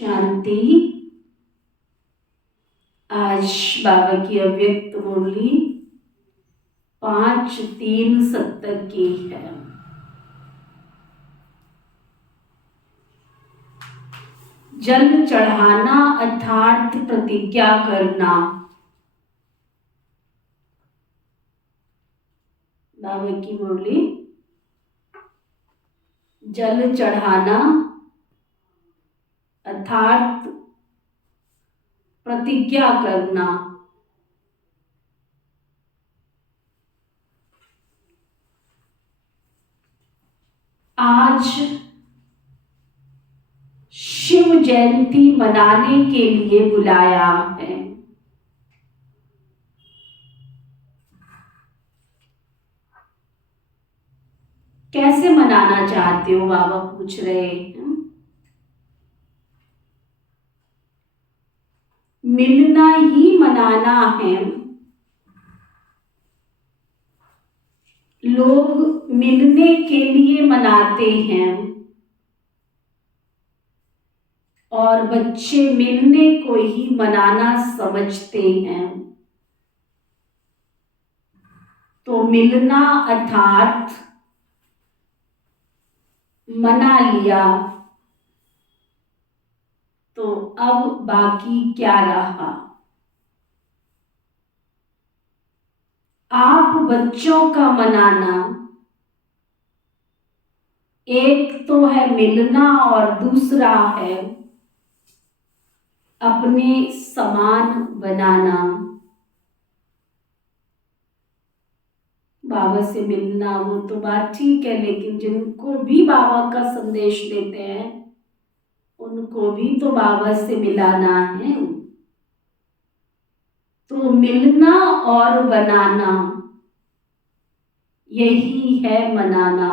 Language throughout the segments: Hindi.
शांति। आज बाबा की अव्यक्त मुरली 5-3 की है। जल चढ़ाना अर्थात प्रतिज्ञा करना। बाबा की मुरली जल चढ़ाना अर्थात प्रतिज्ञा करना। आज शिव जयंती मनाने के लिए बुलाया है। कैसे मनाना चाहते हो बाबा पूछ रहे हैं। मिलना ही मनाना है। लोग मिलने के लिए मनाते हैं और बच्चे मिलने को ही मनाना समझते हैं। तो मिलना अर्थात मना लिया, तो अब बाकी क्या रहा। आप बच्चों का मनाना, एक तो है मिलना और दूसरा है अपने समान बनाना। बाबा से मिलना वो तो बात ठीक है, लेकिन जिनको भी बाबा का संदेश देते हैं उनको भी तो बाबा से मिलाना है। तो मिलना और बनाना यही है मनाना।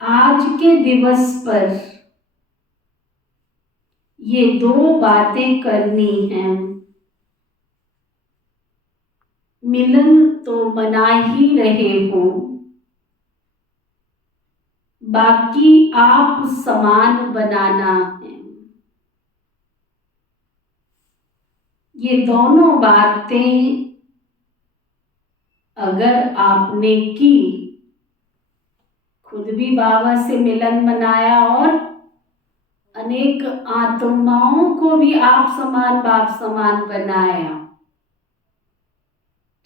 आज के दिवस पर ये दो बातें करनी हैं। मिलन तो मना ही रहे हो, बाकी आप समान बनाना है। ये दोनों बातें अगर आपने की, खुद भी बाबा से मिलन मनाया और अनेक आत्माओं को भी आप समान बाप समान बनाया,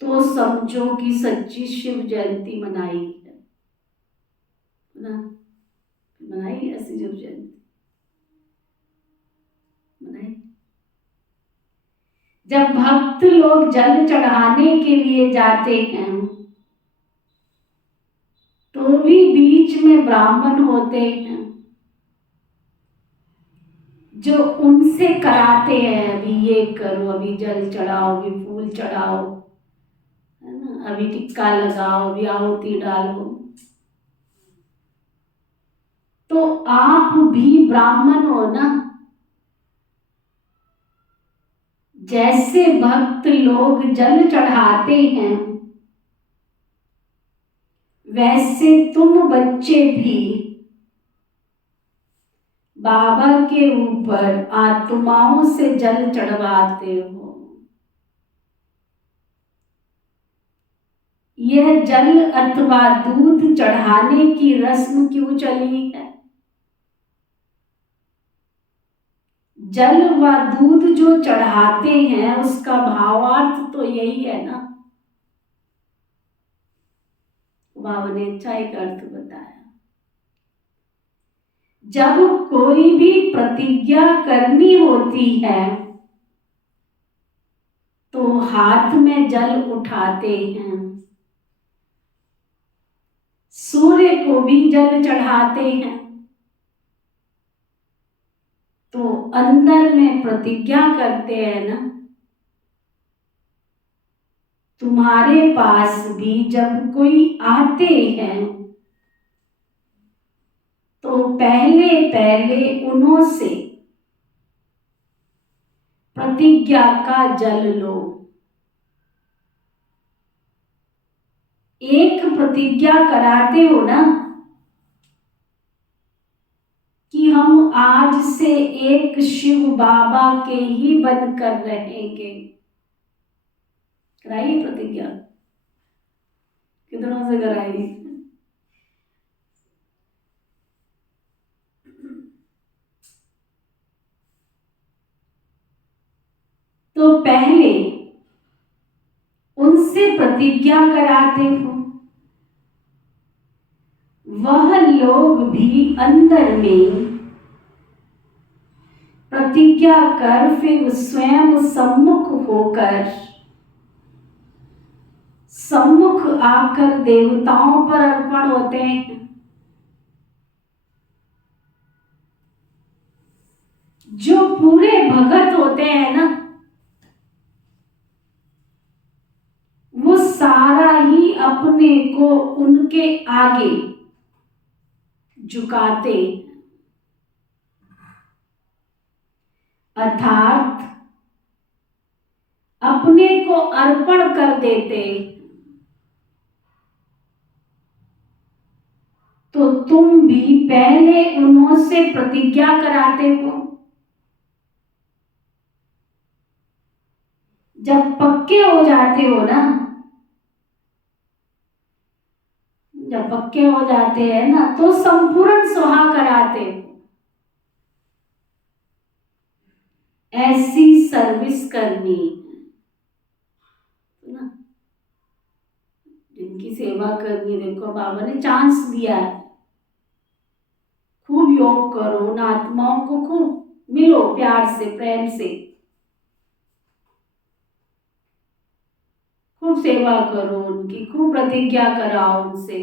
तो समझो कि सच्ची शिव जयंती मनाई है ना। मनाई ऐसी शिव जयंती मनाई। जब भक्त लोग जल चढ़ाने के लिए जाते हैं तो भी बीच में ब्राह्मण होते हैं जो उनसे कराते हैं, अभी ये करो, अभी जल चढ़ाओ, अभी फूल चढ़ाओ, है ना, अभी टिक्का लगाओ, अभी आहुति डालो। तो आप भी ब्राह्मण हो ना। जैसे भक्त लोग जल चढ़ाते हैं वैसे तुम बच्चे भी बाबा के ऊपर आत्माओं से जल चढ़वाते हो। यह जल अथवा दूध चढ़ाने की रस्म क्यों चली है। जल व दूध जो चढ़ाते हैं उसका भावार्थ तो यही है ना। बाबा ने अच्छा एक अर्थ बताया। जब कोई भी प्रतिज्ञा करनी होती है तो हाथ में जल उठाते हैं। सूर्य को भी जल चढ़ाते हैं। तो अंदर में प्रतिज्ञा करते हैं ना। तुम्हारे पास भी जब कोई आते हैं तो पहले पहले उन्हों से प्रतिज्ञा का जल लो। एक प्रतिज्ञा कराते हो ना कि हम आज से एक शिव बाबा के ही बनकर रहेंगे। कराइए प्रतिज्ञा, कितनों से कराई? तो पहले उनसे प्रतिज्ञा कराते हो, वह लोग भी अंदर में प्रतिज्ञा कर फिर स्वयं सम्मुख आकर देवताओं पर अर्पण होते हैं। जो पूरे भगत होते हैं ना, वो सारा ही अपने को उनके आगे झुकाते, अर्थात अपने को अर्पण कर देते। तो तुम भी पहले उनसे प्रतिज्ञा कराते हो। जब पक्के हो जाते हो ना, जब पक्के हो जाते हैं ना, तो संपूर्ण स्वाहा कराते हो। ऐसी सर्विस करनी ना, जिनकी सेवा करनी। देखो बाबा ने चांस दिया है, खूब योग करो, उन आत्माओं को खूब मिलो, प्यार से प्रेम से खूब सेवा करो, उनकी खूब प्रतिज्ञा कराओ उनसे।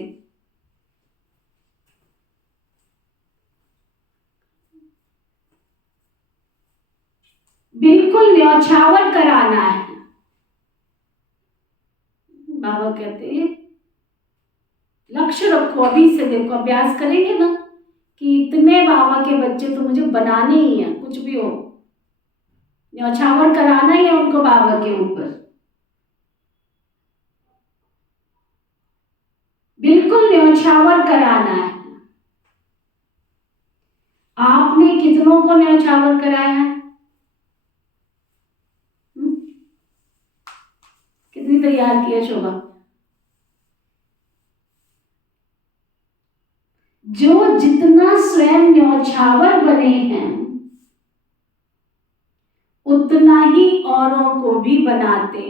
बिल्कुल न्यौछावर कराना है। बाबा कहते हैं लक्ष्य रखो, अभी से देखो, अभ्यास करेंगे ना कि इतने बाबा के बच्चे तो मुझे बनाने ही है, कुछ भी हो न्यौछावर कराना ही है उनको बाबा के ऊपर। बिल्कुल न्यौछावर कराना है। आपने कितनों को न्यौछावर कराया है? कितनी तैयार की है शोभा? जो जितना स्वयं न्यौछावर बने हैं, उतना ही औरों को भी बनाते।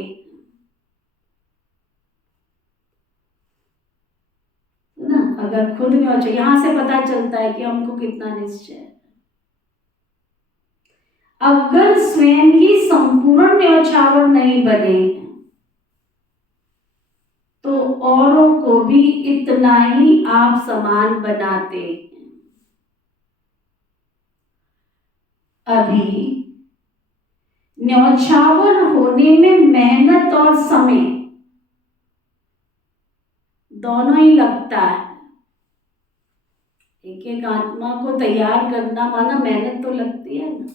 ना, अगर खुद न्यौछावर, यहां से पता चलता है कि हमको कितना निश्चय है। अगर स्वयं ही संपूर्ण न्यौछावर नहीं बने तो औरों को भी इतना ही आप समान बनाते। अभी न्यौछावर होने में मेहनत और समय दोनों ही लगता है। एक एक आत्मा को तैयार करना माना मेहनत तो लगती है ना।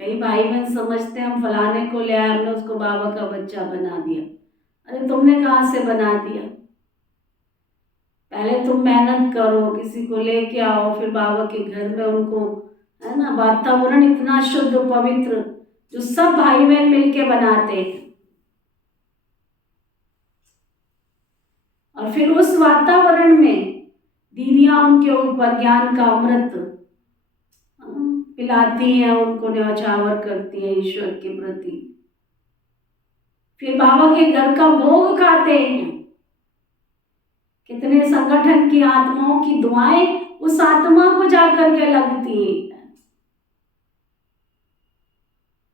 कई भाई बहन समझते हैं हम फलाने को ले आए, हमने उसको बाबा का बच्चा बना दिया। अरे तुमने कहां से बना दिया? पहले तुम मेहनत करो, किसी को लेके आओ, फिर बाबा के घर में उनको, है ना, वातावरण इतना शुद्ध पवित्र जो सब भाई बहन मिलके बनाते हैं, और फिर उस वातावरण में दीदियां उनके ऊपर ज्ञान का अमृत पिलाती हैं, उनको न्यौछावर करती हैं ईश्वर के प्रति। फिर बाबा के घर का भोग खाते हैं। कितने संगठन की आत्माओं की दुआएं उस आत्मा को जाकर के लगती है,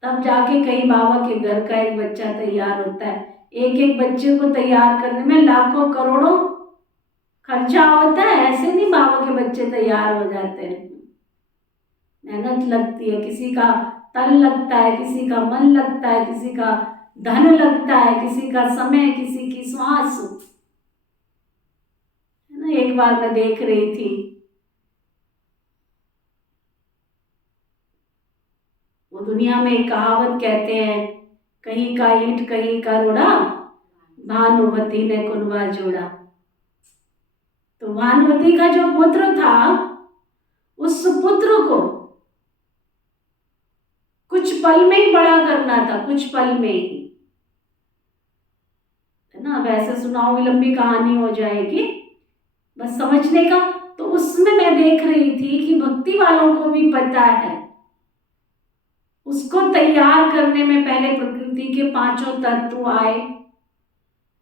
तब जाके कहीं बाबा के घर का एक बच्चा तैयार होता है। एक एक बच्चे को तैयार करने में लाखों करोड़ों खर्चा होता है। ऐसे नहीं बाबा के बच्चे तैयार हो जाते हैं, मेहनत लगती है। किसी का तन लगता है, किसी का मन लगता है, किसी का धन लगता है, किसी का समय, किसी की श्वास, है ना। एक बार मैं देख रही थी, वो दुनिया में एक कहावत कहते हैं, कहीं का ईंट कहीं का रोड़ा, भानुमति ने कुनबा जोड़ा। तो भानुमति का जो पुत्र था, उस पुत्र को कुछ पल में ही बड़ा करना था, कुछ पल में ही, है ना। वैसे सुनाऊंगी, लंबी कहानी हो जाएगी, बस समझने का। तो उसमें मैं देख रही थी कि भक्ति वालों को भी पता है, उसको तैयार करने में पहले प्रकृति के पांचों तत्व आए,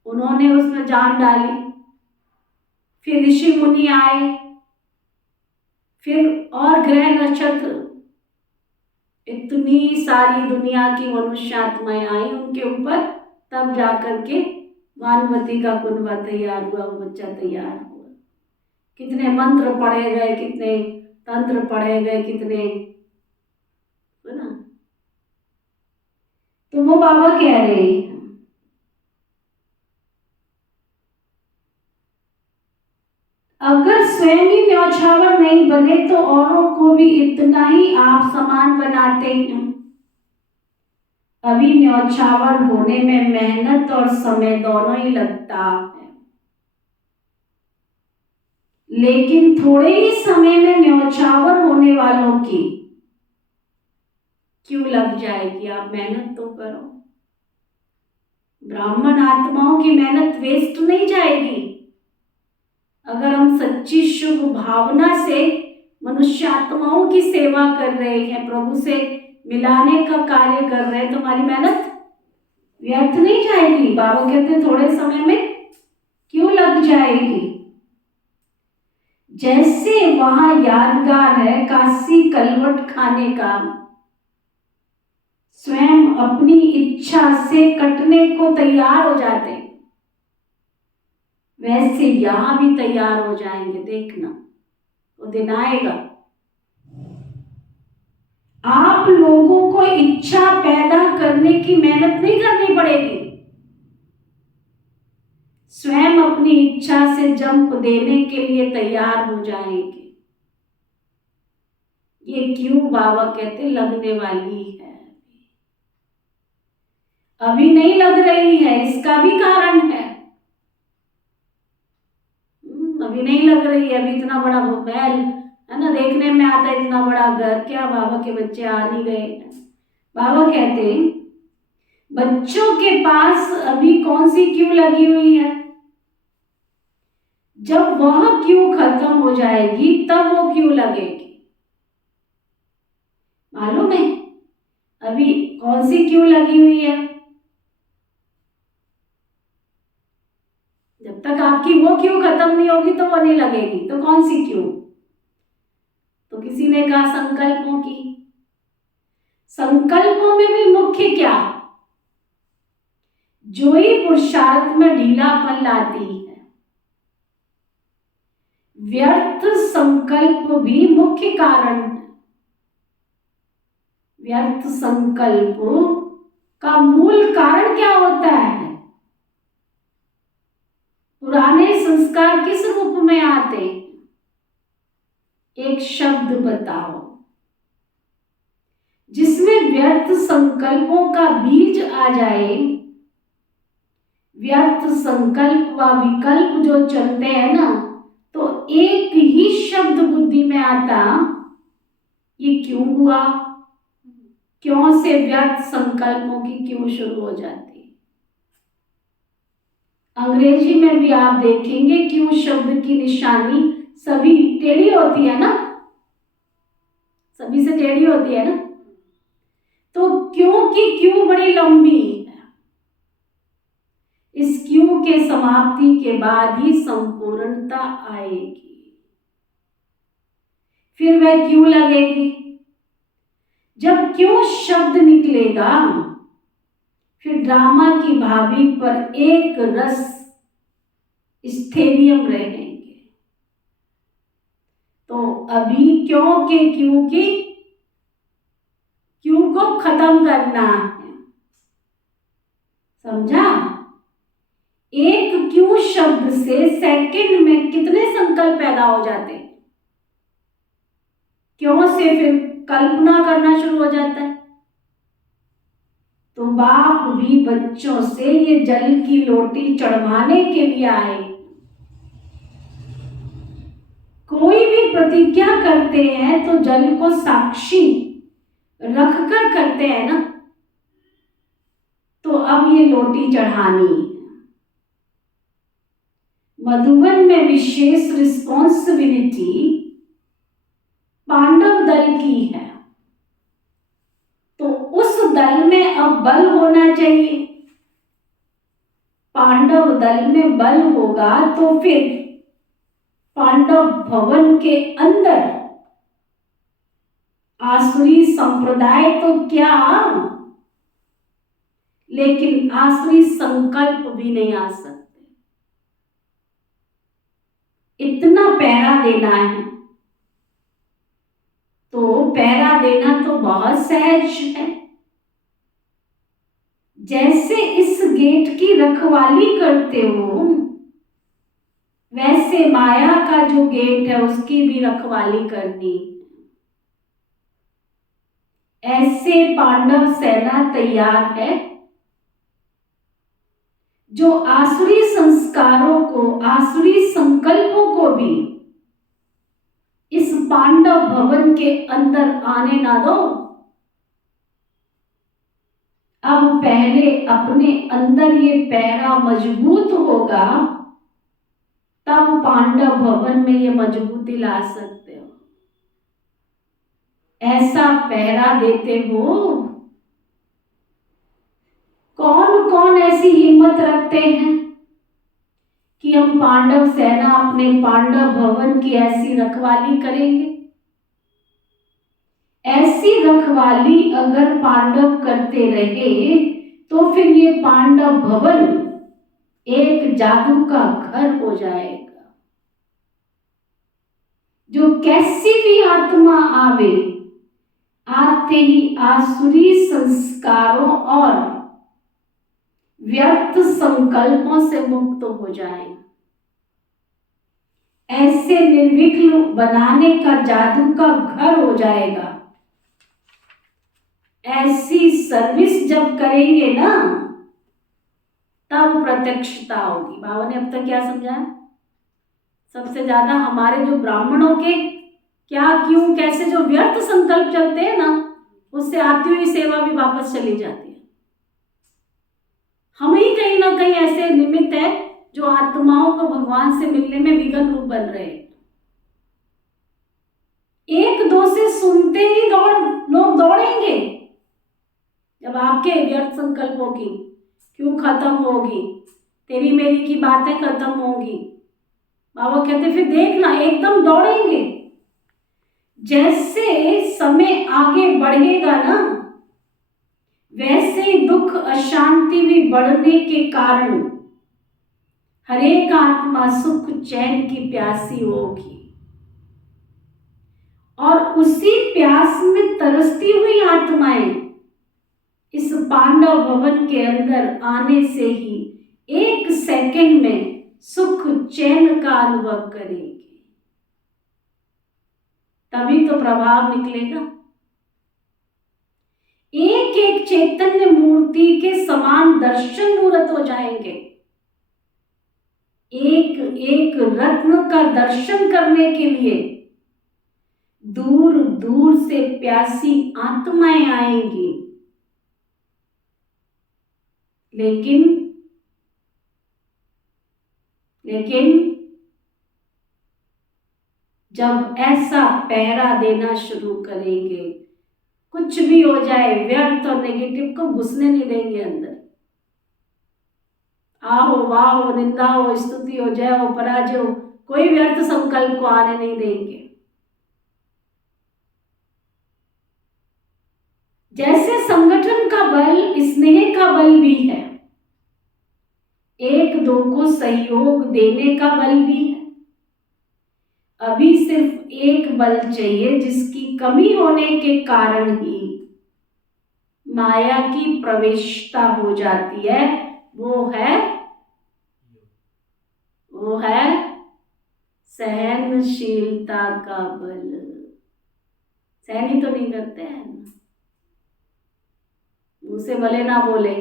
उन्होंने उसमें जान डाली, फिर ऋषि मुनि आए, फिर और ग्रह नक्षत्र, इतनी सारी दुनिया की मनुष्य आत्माएं आई उनके ऊपर, तब जाकर के भानुमति का कुनबा तैयार हुआ, वो बच्चा तैयार हुआ। कितने मंत्र पढ़े गए, कितने तंत्र पढ़े गए, कितने, है ना। तो वो बाबा कह रहे हैं, अगर स्वयं ही न्यौछावर नहीं बने तो औरों को भी इतना ही आप समान बनाते हैं। अभी न्यौछावर होने में मेहनत और समय दोनों ही लगता है, लेकिन थोड़े ही समय में न्यौछावर होने वालों की क्यों लग जाएगी। आप मेहनत तो करो, ब्राह्मण आत्माओं की मेहनत वेस्ट नहीं जाएगी। अगर हम सच्ची शुभ भावना से मनुष्य आत्माओं की सेवा कर रहे हैं, प्रभु से मिलाने का कार्य कर रहे हैं, तो हमारी मेहनत व्यर्थ नहीं जाएगी। बाबा कहते हैं थोड़े समय में क्यों लग जाएगी। जैसे वहां यादगार है काशी कलवट खाने का, स्वयं अपनी इच्छा से कटने को तैयार हो जाते, वैसे यहां भी तैयार हो जाएंगे। देखना, वो दिन आएगा। आप लोगों को इच्छा पैदा करने की मेहनत नहीं करनी पड़ेगी, स्वयं अपनी इच्छा से जंप देने के लिए तैयार हो जाएंगे। ये क्यों बाबा कहते लगने वाली है, अभी नहीं लग रही है, इसका भी कारण है। अभी नहीं लग रही है, अभी इतना बड़ा महल है ना, देखने में आता है इतना बड़ा घर, क्या बाबा के बच्चे आ नहीं गए। बाबा कहते बच्चों के पास अभी कौन सी क्यों लगी हुई है, जब वह क्यों खत्म हो जाएगी तब वो क्यों लगेगी। मालूम है अभी कौन सी क्यों लगी हुई है। जब तक आपकी वो क्यों खत्म नहीं होगी तो वो नहीं लगेगी। तो कौन सी क्यों, तो किसी ने कहा संकल्पों की। संकल्पों में भी मुख्य क्या, जो ही पुरुषार्थ में ढीलापन लाती है। व्यर्थ संकल्प भी मुख्य कारण है। व्यर्थ संकल्प का मूल कारण क्या होता है, पुराने संस्कार किस रूप में आते, एक शब्द बताओ जिसमें व्यर्थ संकल्पों का बीज आ जाए। व्यर्थ संकल्प व विकल्प जो चलते हैं ना, तो एक ही शब्द बुद्धि में आता, ये क्यों हुआ, क्यों से व्यर्थ संकल्पों की क्यों शुरू हो जाती। अंग्रेजी में भी आप देखेंगे क्यों शब्द की निशानी सभी टेढ़ी होती है ना, सभी से टेढ़ी होती है ना। तो क्यों की क्यों बड़ी लंबी है, इस क्यों के समाप्ति के बाद ही संपूर्णता आएगी। फिर वह क्यों लगेगी, जब क्यों शब्द निकलेगा फिर ड्रामा की भाभी पर एक रस स्टेडियम रहेंगे। तो अभी क्यों के क्यों की क्यों को खत्म करना है, समझा। एक क्यों शब्द से सेकंड में कितने संकल्प पैदा हो जाते, क्यों से फिर कल्पना करना शुरू हो जाता है। तो बाप भी बच्चों से ये जल की लोटी चढ़वाने के लिए आए, कोई भी प्रतिज्ञा करते हैं तो जल को साक्षी रखकर करते हैं ना। तो अब ये लोटी चढ़ानी है। मधुबन में विशेष रिस्पॉन्सिबिलिटी पांडव दल की है, तो उस दल में अब बल होना चाहिए। पांडव दल में बल होगा तो फिर पांडव भवन के अंदर आसुरी संप्रदाय तो क्या, लेकिन आसुरी संकल्प भी नहीं आ सकते। इतना पहरा देना है, तो पहरा देना तो बहुत सहज है। जैसे इस गेट की रखवाली करते हो, वैसे माया का जो गेट है उसकी भी रखवाली करनी। ऐसे पांडव सेना तैयार है जो आसुरी संस्कारों को, आसुरी संकल्पों को भी इस पांडव भवन के अंदर आने ना दो। अब पहले अपने अंदर ये पहरा मजबूत होगा, तब पांडव भवन में ये मजबूती ला सकते हो। ऐसा पहरा देते हो, कौन कौन ऐसी हिम्मत रखते हैं कि हम पांडव सेना अपने पांडव भवन की ऐसी रखवाली करेंगे। ऐसी रखवाली अगर पांडव करते रहे तो फिर ये पांडव भवन एक जादू का घर हो जाएगा। जो कैसी भी आत्मा आवे, आते ही आसुरी संस्कारों और व्यर्थ संकल्पों से मुक्त हो जाए। ऐसे निर्विघ्न बनाने का जादू का घर हो जाएगा। ऐसी सर्विस जब करेंगे ना, तब प्रत्यक्षता होगी। बाबा ने अब तक क्या समझाया? सबसे ज्यादा हमारे जो ब्राह्मणों के क्या, क्यों, कैसे जो व्यर्थ संकल्प चलते हैं ना, उससे आती हुई सेवा भी वापस चली जाती है। हम ही कहीं ना कहीं ऐसे निमित्त है जो आत्माओं को भगवान से मिलने में विघ्न रूप बन रहे हैं। एक दो से सुनते ही लोग दौड़ेंगे। जब आपके व्यर्थ संकल्पों की क्यों खत्म होगी, तेरी मेरी की बातें खत्म होगी, बाबा कहते फिर देखना एकदम दौड़ेंगे। जैसे समय आगे बढ़ेगा ना, वैसे दुख अशांति भी बढ़ने के कारण हरेक आत्मा सुख चैन की प्यासी होगी, और उसी प्यास में तरसती हुई आत्माएं इस पांडव भवन के अंदर आने से ही एक सेकंड में सुख चैन का अनुभव करेगी। तभी तो प्रभाव निकलेगा। एक एक चैतन्य मूर्ति के समान दर्शन मूर्त हो जाएंगे। एक एक रत्न का दर्शन करने के लिए दूर दूर से प्यासी आत्माएं आएंगी। लेकिन जब ऐसा पहरा देना शुरू करेंगे, कुछ भी हो जाए, व्यर्थ और नेगेटिव को घुसने नहीं देंगे अंदर। आहो वाह हो, निंदा हो, स्तुति हो, जय हो, पराजय हो, कोई व्यर्थ संकल्प को आने नहीं देंगे। जैसे संगठन का बल स्नेह का बल भी है, एक दो को सहयोग देने का बल भी है। अभी सिर्फ एक बल चाहिए जिसकी कमी होने के कारण ही माया की प्रवेशता हो जाती है। वो है सहनशीलता का बल। सहन ही तो नहीं करते हैं, मुंह से भले ना बोले,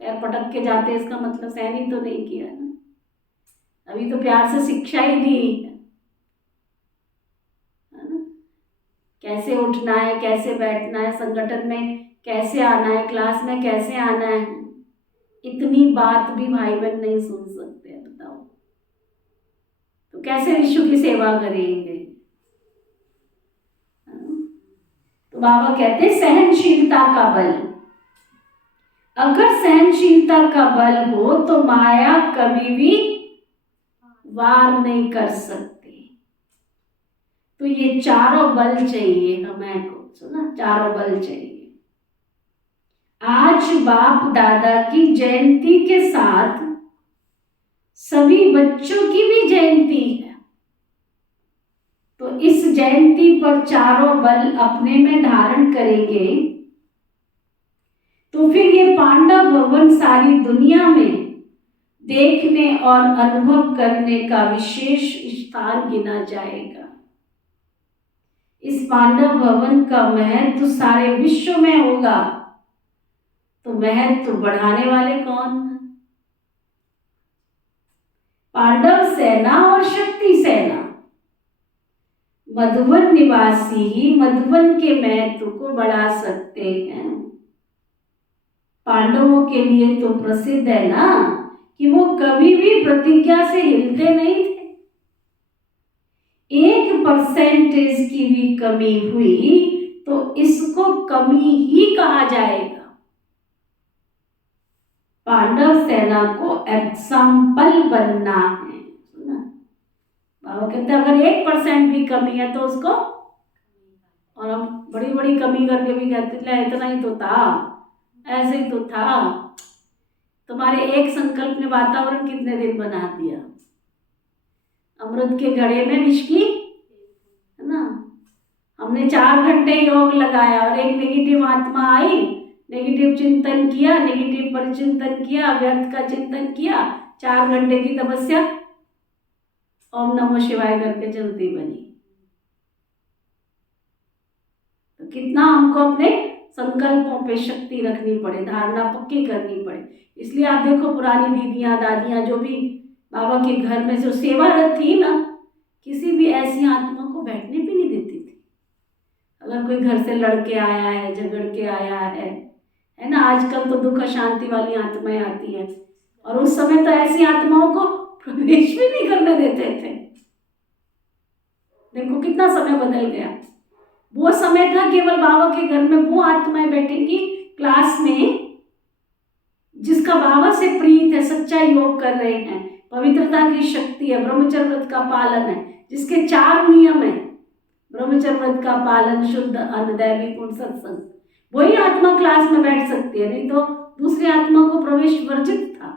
पैर पटक के जाते, इसका मतलब सहन ही तो नहीं किया ना। अभी तो प्यार से शिक्षा ही दी है। कैसे उठना है, कैसे बैठना है, संगठन में कैसे आना है, क्लास में कैसे आना है। इतनी बात भी भाई बहन नहीं सुन सकते हैं, बताओ तो कैसे विश्व की सेवा करेंगे। तो बाबा कहते हैं सहनशीलता का बल। अगर सहनशीलता का बल हो तो माया कभी भी वार नहीं कर सकती। तो ये चारों बल चाहिए हमें को, सुना, चारों बल चाहिए। आज बाप दादा की जयंती के साथ सभी बच्चों की भी जयंती है, तो इस जयंती पर चारों बल अपने में धारण करेंगे तो फिर ये पांडव भवन सारी दुनिया में देखने और अनुभव करने का विशेष स्थान गिना जाएगा। इस पांडव भवन का महत्व सारे विश्व में होगा, तो महत्व बढ़ाने वाले कौन? पांडव सेना और शक्ति सेना। मधुवन निवासी ही मधुवन के महत्व को बढ़ा सकते हैं। पांडवों के लिए तो प्रसिद्ध है ना कि वो कभी भी प्रतिज्ञा से हिलते नहीं थे। 1% की भी कमी हुई तो इसको कमी ही कहा जाएगा। पांडव सेना को एग्जाम्पल बनना है, सुना। बाबा कहते अगर 1% भी कमी है तो उसको, और हम बड़ी बड़ी कमी करके भी कहते इतना ही तो था, ऐसे ही तो था। तुम्हारे एक संकल्प ने वातावरण कितने दिन बना दिया। अमृत के घड़े में विष की, है ना। हमने 4 घंटे योग लगाया और एक नेगेटिव आत्मा आई, नेगेटिव चिंतन किया, नेगेटिव परिचिंतन किया, व्यर्थ का चिंतन किया, 4 घंटे की तपस्या ओम नमो शिवाय करके चलती बनी। तो कितना हमको अपने संकल्पों पे शक्ति रखनी पड़े, धारणा पक्की करनी पड़े। इसलिए आप देखो पुरानी दीदियां दादियां जो भी बाबा के घर में जो सेवारत थी ना, किसी भी ऐसी आत्मा को बैठने भी नहीं देती थी। अगर कोई घर से लड़के आया है, झगड़ के आया है ना, आजकल तो दुख शांति वाली आत्माएं आती है, और उस समय तो ऐसी आत्माओं को प्रवेश भी नहीं करने देते थे। देखो कितना समय बदल गया। वो समय था केवल बाबा के घर में वो आत्माएं बैठेंगी क्लास में जिसका बाबा से प्रीत है, सच्चा योग कर रहे हैं, पवित्रता की शक्ति है, ब्रह्मचर्य व्रत का पालन है, जिसके 4 नियम है, ब्रह्मचर्य व्रत का पालन, शुद्ध अन्न, दैवी गुण, सत्संग, वही आत्मा क्लास में बैठ सकती है। नहीं तो दूसरी आत्मा को प्रवेश वर्जित था।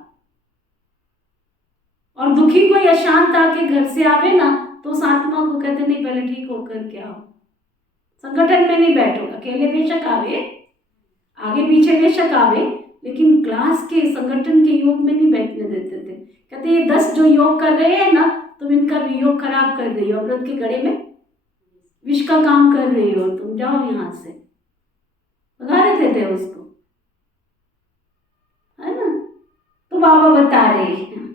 और दुखी कोई अशांत आके घर से आवे ना तो उस आत्मा को कहते नहीं पहले ठीक होकर के आओ, संगठन में नहीं बैठो, अकेले बेशक आवे, आगे पीछे बेशक आवे, लेकिन क्लास के संगठन के योग में नहीं बैठने देते थे। कहते ये 10 जो योग कर रहे हैं ना, तुम इनका भी योग खराब कर रही हो, अमृत के घड़े में विष का काम कर रही हो, तुम जाओ यहाँ से, भगा देते थे उसको, है ना। तो बाबा बता रहे हैं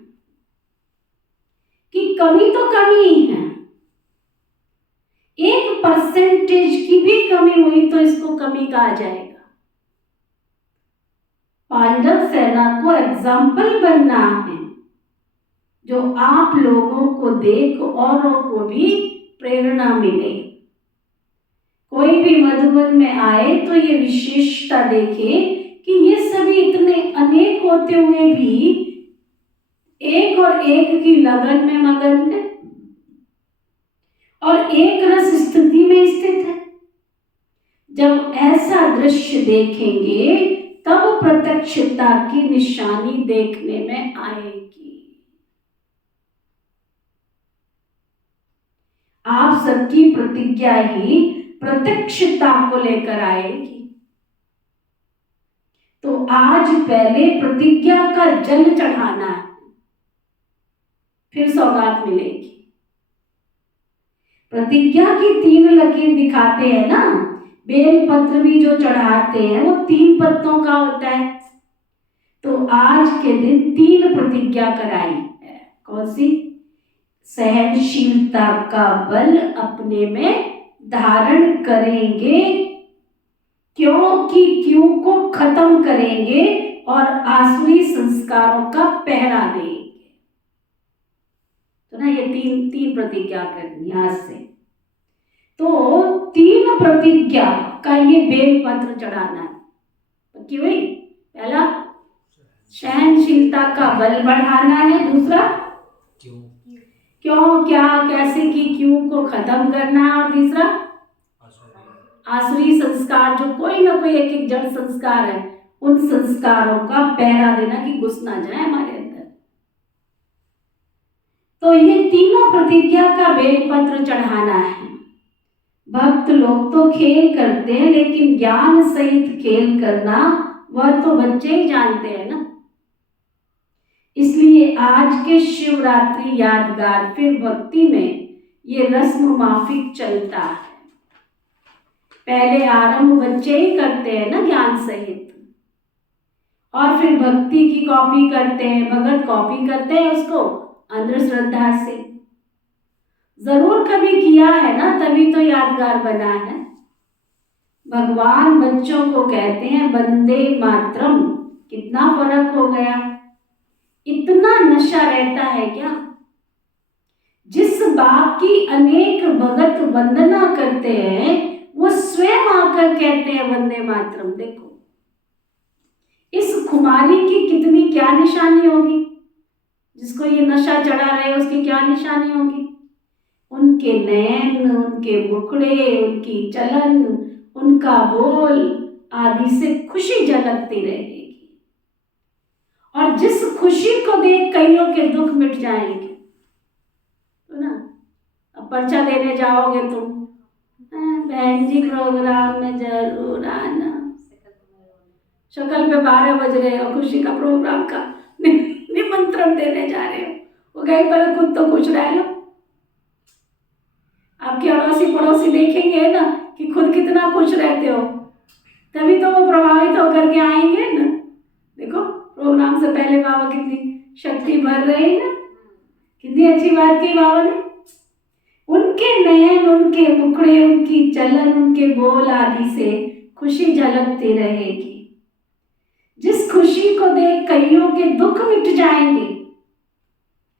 कि कमी तो कमी है, 1% की भी कमी हुई तो इसको कमी कहा जाएगा। पांडव सेना को एग्जाम्पल बनना है, जो आप लोगों को देख औरों को भी प्रेरणा मिले। कोई भी मधुबन में आए तो ये विशेषता देखे कि ये सभी इतने अनेक होते हुए भी एक और एक की लगन में मगन है और एक रस स्थिति में स्थित है। जब ऐसा दृश्य देखेंगे तब प्रत्यक्षता की निशानी देखने में आएगी। आप सबकी प्रतिज्ञा ही प्रत्यक्षता को लेकर आएगी। तो आज पहले प्रतिज्ञा का जल चढ़ाना है, फिर सौगात मिलेगी। प्रतिज्ञा की 3 लकीर दिखाते हैं ना, बेल पत्र भी जो चढ़ाते हैं वो 3 पत्तों का होता है। तो आज के दिन 3 प्रतिज्ञा कराई है। कौन सी? सहनशीलता का बल अपने में धारण करेंगे, क्यों की क्यों को खत्म करेंगे और आसुरी संस्कारों का पहरा देंगे। तो ना ये तीन प्रतिज्ञा करनी आज से। तो 3 प्रतिज्ञा का ये बेल पत्र चढ़ाना है। पक्की हुई? पहला सहनशीलता का बल बढ़ाना है, दूसरा क्यों क्या कैसे की क्यों को खत्म करना है, और तीसरा आसुरी संस्कार जो कोई ना कोई एक जड़ संस्कार है उन संस्कारों का पहरा देना कि घुस ना जाए हमारे अंदर। तो ये तीनों प्रतिज्ञा का बेलपत्र चढ़ाना है। भक्त लोग तो खेल करते हैं, लेकिन ज्ञान सहित खेल करना वह तो बच्चे ही जानते हैं ना। इसलिए आज के शिवरात्रि यादगार फिर भक्ति में ये रस्म माफिक चलता है। पहले आरंभ बच्चे ही करते हैं ना ज्ञान सहित, और फिर भक्ति की कॉपी करते हैं, भगत कॉपी करते हैं उसको अंधश्रद्धा से। जरूर कभी किया है ना, तभी तो यादगार बना है। भगवान बच्चों को कहते हैं वंदे मातरम। कितना फर्क हो गया। इतना नशा रहता है क्या? जिस बाप की अनेक भगत वंदना करते हैं वो स्वयं आकर कहते हैं वंदे मातरम। देखो इस खुमारी की कितनी क्या निशानी होगी, जिसको ये नशा चढ़ा रहे उसकी क्या निशानी होगी। उनके नयन, उनके मुखड़े, उनकी चलन, उनका बोल आदि से खुशी झलकती रहेगी, और जिस खुशी को देख कईयों के दुख मिट जाएंगे। तो ना अब पर्चा देने जाओगे तुम, बहन जी प्रोग्राम में जरूर आना। शक्ल पे 12 बज रहे हो, खुशी का प्रोग्राम का निमंत्रण देने जा रहे हो। वो कहीं पर खुद तो खुश रह लो। आपके अड़ोसी पड़ोसी देखेंगे ना कि खुद कितना खुश रहते हो, तभी तो वो प्रभावित होकर के आएंगे ना। देखो प्रोग्राम से पहले बाबा कितनी शक्ति भर रहे हैं ना, कितनी अच्छी बात की बाबा ने। उनके नयन, उनके मुखड़े, उनकी चलन, उनके बोल आदि से खुशी झलकती रहेगी। जिस खुशी को देख कईयों के दुख मिट जाएंगे,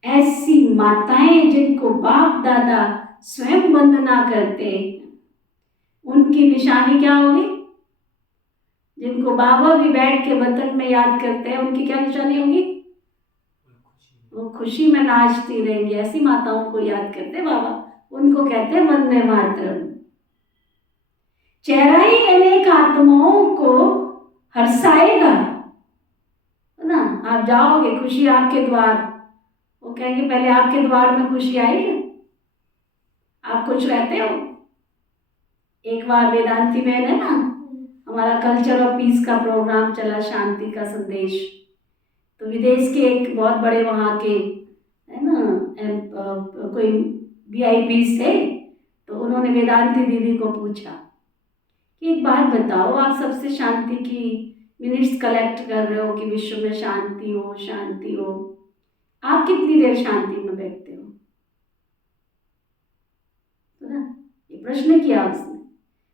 ऐसी माताएं जिनको बाप दादा स्वयं वंदना करते हैं, उनकी निशानी क्या होगी। जिनको बाबा भी बैठ के वतन में याद करते हैं, उनकी क्या निशानी होगी। वो खुशी में नाचती रहेंगी। ऐसी माताओं को याद करते बाबा, उनको कहते हैं वंदे मातरम। चेहरा ही अनेक आत्माओं को हर्षाएगा ना। आप जाओगे, खुशी आपके द्वार, वो कहेंगे पहले आपके द्वार में खुशी आई है, आप खुश रहते हो। एक बार वेदांती बहन है ना, हमारा कल्चर ऑफ पीस का प्रोग्राम चला, शांति का संदेश। तो विदेश के एक बहुत बड़े वहाँ के है ना कोई VIP थे, तो उन्होंने वेदांती दीदी को पूछा कि एक बात बताओ, आप सबसे शांति की मिनट्स कलेक्ट कर रहे हो कि विश्व में शांति हो, शांति हो, आप कितनी देर शांति में बैठते हो। तो ना ये प्रश्न किया उसने,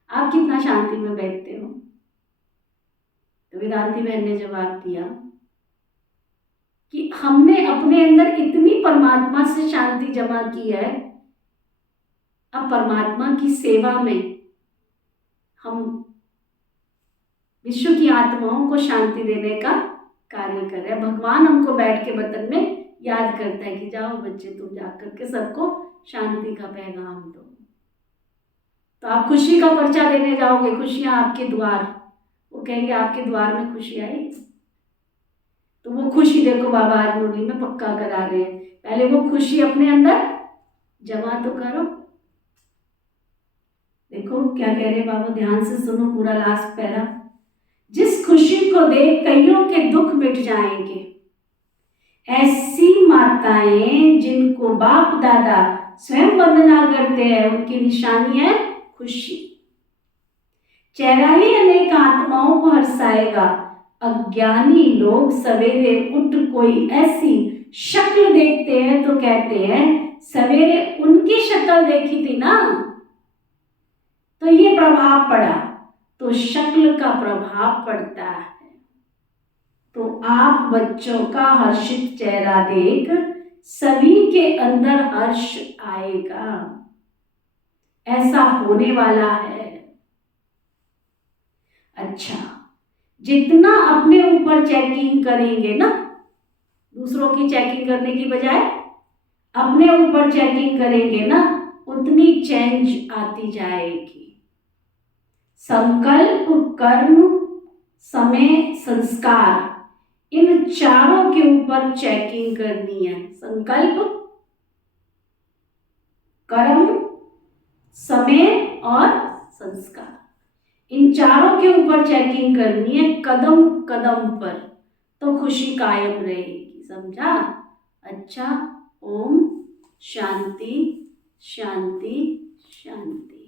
आप कितना शांति में बैठते हो। तो वेदांती बहन ने जवाब दिया कि हमने अपने अंदर इतनी परमात्मा से शांति जमा की है, अब परमात्मा की सेवा में हम विश्व की आत्माओं को शांति देने का कार्य कर रहे हैं। भगवान हमको बैठ के वतन में याद करता है कि जाओ बच्चे, तुम जाकर के सबको शांति का पैगाम दो। तो आप खुशी का पर्चा देने जाओगे, खुशियां आपके द्वार, वो कहेंगे आपके द्वार में खुशी आई। तो वो खुशी देखो बाबा आज मुरली में पक्का करा रहे हैं, पहले वो खुशी अपने अंदर जमा तो करो। देखो क्या कह रहे बाबा, ध्यान से सुनो पूरा लास्ट पैरा। जिस खुशी को देख कईयों के दुख मिट जाएंगे, ऐसी माताएं जिनको बाप दादा स्वयं वंदना करते हैं, उनकी निशानी है खुशी। चेहरा ही अनेक आत्माओं को हर्षाएगा। अज्ञानी लोग सवेरे उठ कोई ऐसी शक्ल देखते हैं तो कहते हैं सवेरे उनकी शक्ल देखी थी ना। तो ये प्रभाव पड़ा, तो शक्ल का प्रभाव पड़ता है। तो आप बच्चों का हर्षित चेहरा देख सभी के अंदर हर्ष आएगा, ऐसा होने वाला है। अच्छा, जितना अपने ऊपर चेकिंग करेंगे ना, दूसरों की चेकिंग करने की बजाय अपने ऊपर चेकिंग करेंगे ना, उतनी चेंज आती जाएगी। संकल्प, कर्म, समय, संस्कार, इन चारों के ऊपर चेकिंग करनी है। संकल्प, कर्म, समय और संस्कार, इन चारों के ऊपर चेकिंग करनी है कदम कदम पर, तो खुशी कायम रहेगी। समझा? अच्छा, ओम शांति शांति शांति।